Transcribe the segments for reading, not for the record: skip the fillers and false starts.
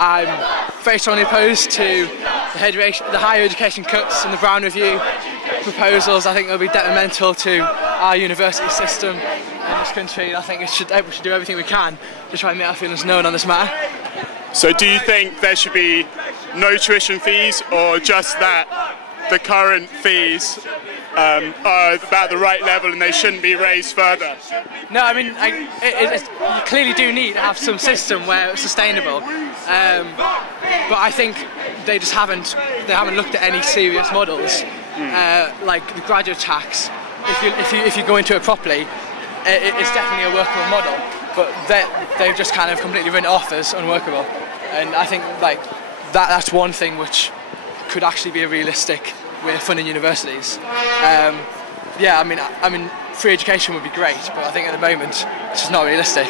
I'm very strongly opposed to the higher education cuts and the Brown Review proposals. I think they'll be detrimental to our university system in this country. I think we should do everything we can to try and make our feelings known on this matter. So do you think there should be no tuition fees, or just that the current fees are about the right level and they shouldn't be raised further? No, I mean, you clearly do need to have some system where it's sustainable, but I think they haven't looked at any serious models, like the graduate tax. If you go into it properly, it's definitely a workable model, but they've just kind of completely written it off as unworkable. And I think like that's one thing which could actually be a realistic way of funding universities. Yeah, I mean, free education would be great, but I think at the moment it's just not realistic.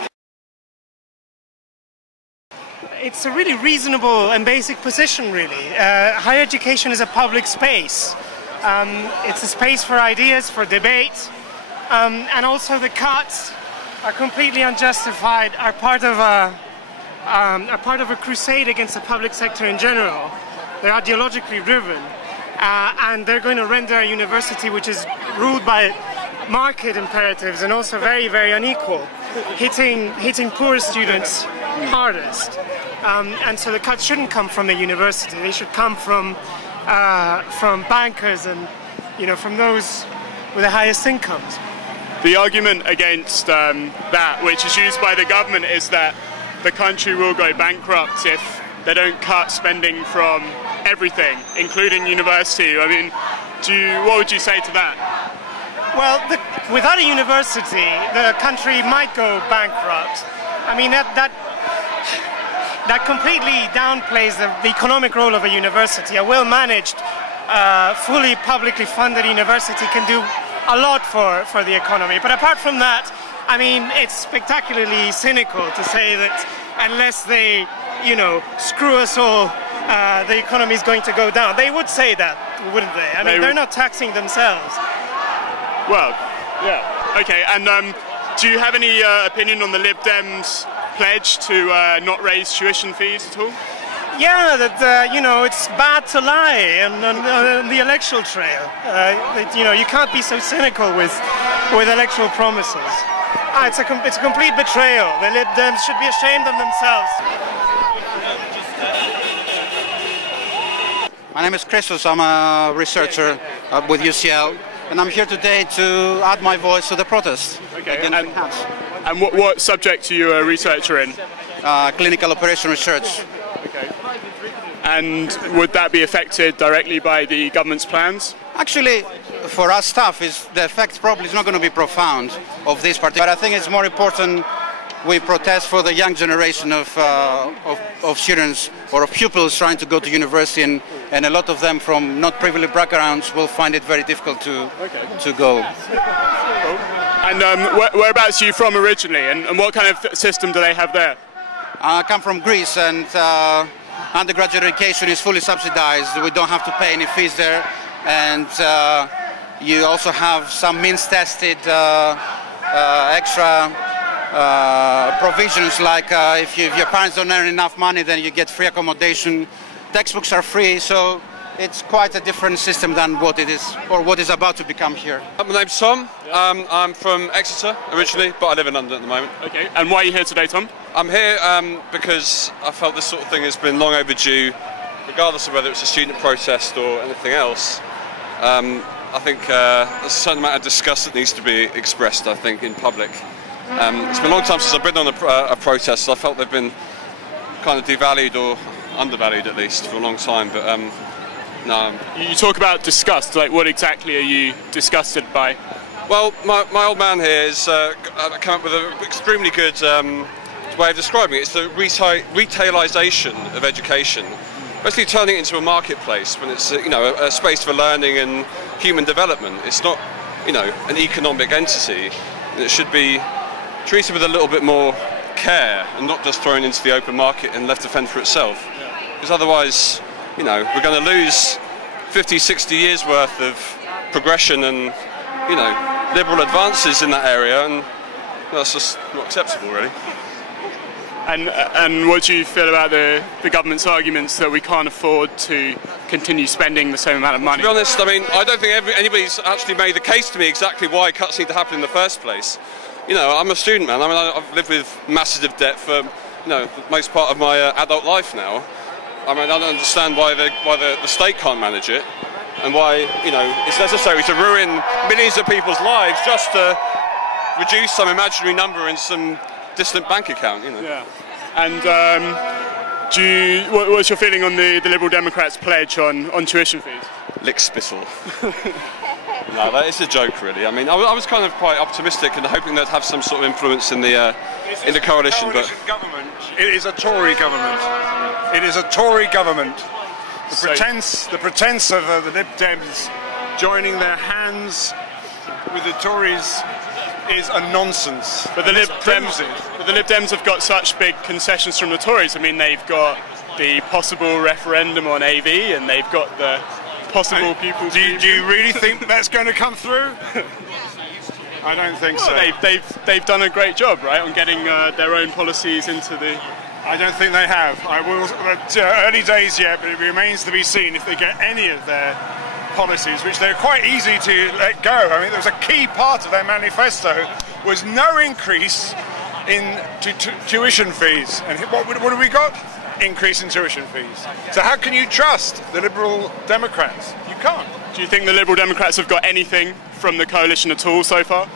It's a really reasonable and basic position, really. Higher education is a public space. It's a space for ideas, for debate, and also the cuts are completely unjustified, are part of a crusade against the public sector in general. They're ideologically driven, and they're going to render a university which is ruled by market imperatives and also very, very unequal, hitting poor students hardest. And so the cuts shouldn't come from the university. They should come from bankers and, from those with the highest incomes. The argument against that, which is used by the government, is that the country will go bankrupt if they don't cut spending from everything, including university. I mean, what would you say to that? Well, without a university, the country might go bankrupt. I mean, that completely downplays the economic role of a university. A well-managed, fully publicly funded university can do a lot for the economy. But apart from that, I mean, it's spectacularly cynical to say that unless they, screw us all, the economy is going to go down. They would say that, wouldn't they? I mean, they're not taxing themselves. Well, yeah. Okay, and do you have any opinion on the Lib Dems' pledge to not raise tuition fees at all? Yeah, that it's bad to lie on the electoral trail. You can't be so cynical with electoral promises. It's a complete betrayal. The Lib Dems should be ashamed of themselves. My name is Christos. I'm a researcher with UCL, and I'm here today to add my voice to the protest. Okay. And what subject are you a researcher in? Clinical operation research. Okay. And would that be affected directly by the government's plans? Actually, for us staff, the effect probably is not going to be profound of this particular. But I think it's more important we protest for the young generation of students or of pupils trying to go to university, and a lot of them from not privileged backgrounds will find it very difficult to go. Cool. And whereabouts are you from originally, and what kind of system do they have there? I come from Greece, and undergraduate education is fully subsidized. We don't have to pay any fees there, and you also have some means-tested extra provisions, like if your parents don't earn enough money, then you get free accommodation. Textbooks are free, so it's quite a different system than what it is, or what is about to become here. My name's Tom. I'm from Exeter originally, but I live in London at the moment. Okay. And why are you here today, Tom? I'm here because I felt this sort of thing has been long overdue, regardless of whether it's a student protest or anything else. I think there's a certain amount of disgust that needs to be expressed, I think, in public. It's been a long time since I've been on a protest, so I felt they've been kind of devalued, or undervalued at least, for a long time, but no. You talk about disgust, like what exactly are you disgusted by? Well, my old man here has come up with an extremely good way of describing it. It's the retailisation of education, basically turning it into a marketplace when it's a space for learning and human development. It's not an economic entity. It should be treated with a little bit more care and not just thrown into the open market and left to fend for itself. Because otherwise, we're going to lose 50, 60 years worth of progression and, liberal advances in that area, and that's just not acceptable, really. And what do you feel about the government's arguments that we can't afford to continue spending the same amount of money? To be honest, I mean, I don't think anybody's actually made the case to me exactly why cuts need to happen in the first place. You know, I'm a student, man. I mean, I've lived with masses of debt for, the most part of my adult life now. I mean, I don't understand why the state can't manage it, and why, it's necessary to ruin millions of people's lives just to reduce some imaginary number in some distant bank account, Yeah. And what's your feeling on the Liberal Democrats' pledge on tuition fees? Lickspittle. No, that is a joke, really. I mean, I was kind of quite optimistic and hoping they'd have some sort of influence in the coalition, but government. It is a Tory government. It is a Tory government. The pretense of the Lib Dems joining their hands with the Tories is a nonsense. But the Lib Dems have got such big concessions from the Tories. I mean, they've got the possible referendum on AV, and they've got the possible pupils. Do you really think that's going to come through? I don't think so. They've done a great job, right, on getting their own policies into the. I don't think they have. Early days yet, but it remains to be seen if they get any of their policies, which they're quite easy to let go. I mean, there was a key part of their manifesto was no increase in tuition fees. And what have we got? Increase in tuition fees. So how can you trust the Liberal Democrats? You can't. Do you think the Liberal Democrats have got anything from the coalition at all so far?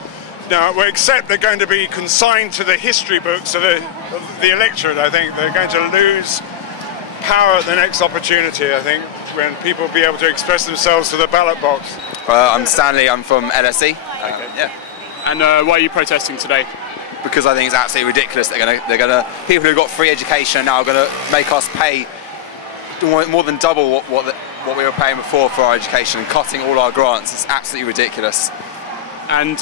No, well, except they're going to be consigned to the history books of the electorate, I think. They're going to lose power at the next opportunity, I think, when people will be able to express themselves to the ballot box. I'm Stanley, I'm from LSE. Yeah. And why are you protesting today? Because I think it's absolutely ridiculous. People who got free education are now going to make us pay more than double what we were paying before for our education, and cutting all our grants. It's absolutely ridiculous. And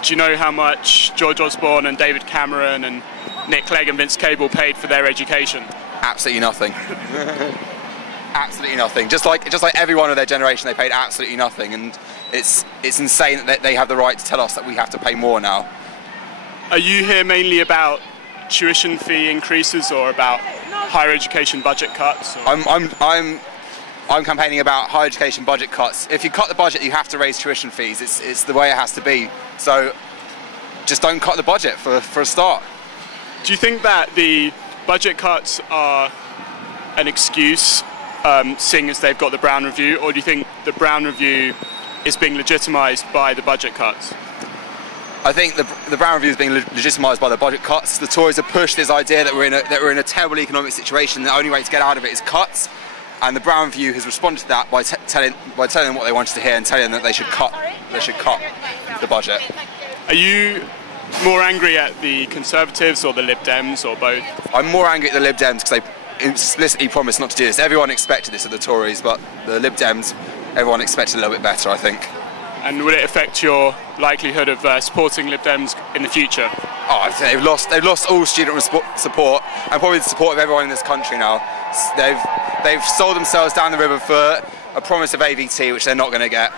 do you know how much George Osborne and David Cameron and Nick Clegg and Vince Cable paid for their education? Absolutely nothing. Absolutely nothing. Just like everyone of their generation, they paid absolutely nothing, and it's insane that they have the right to tell us that we have to pay more now. Are you here mainly about tuition fee increases or about higher education budget cuts? I'm campaigning about higher education budget cuts. If you cut the budget, you have to raise tuition fees. It's the way it has to be. So just don't cut the budget for a start. Do you think that the budget cuts are an excuse, seeing as they've got the Brown Review, or do you think the Brown Review is being legitimised by the budget cuts? I think the Brown Review is being legitimised by the budget cuts. The Tories have pushed this idea that we're in a terrible economic situation. The only way to get out of it is cuts, and the Brown Review has responded to that by telling them what they wanted to hear and telling them that they should cut the budget. Are you more angry at the Conservatives or the Lib Dems, or both? I'm more angry at the Lib Dems because they explicitly promised not to do this. Everyone expected this of the Tories, but the Lib Dems, everyone expected a little bit better, I think. And will it affect your likelihood of supporting Lib Dems in the future? Oh, I think they've lost all student support, and probably the support of everyone in this country now. They've sold themselves down the river for a promise of AVT, which they're not going to get.